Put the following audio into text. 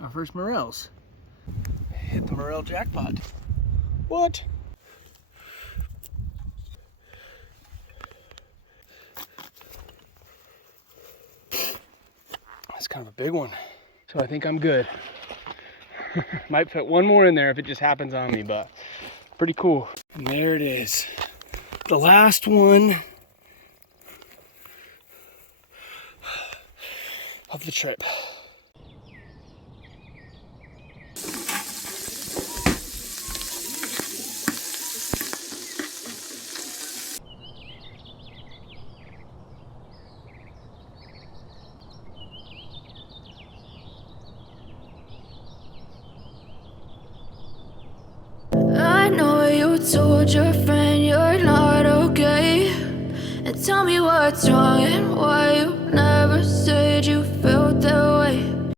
our first morels. Hit the morel jackpot. What? That's kind of a big one. So I think I'm good. Might fit one more in there if it just happens on me, but pretty cool. And there it is. The last one of the trip. I know you told your friend you're not okay, and tell me what's wrong and why you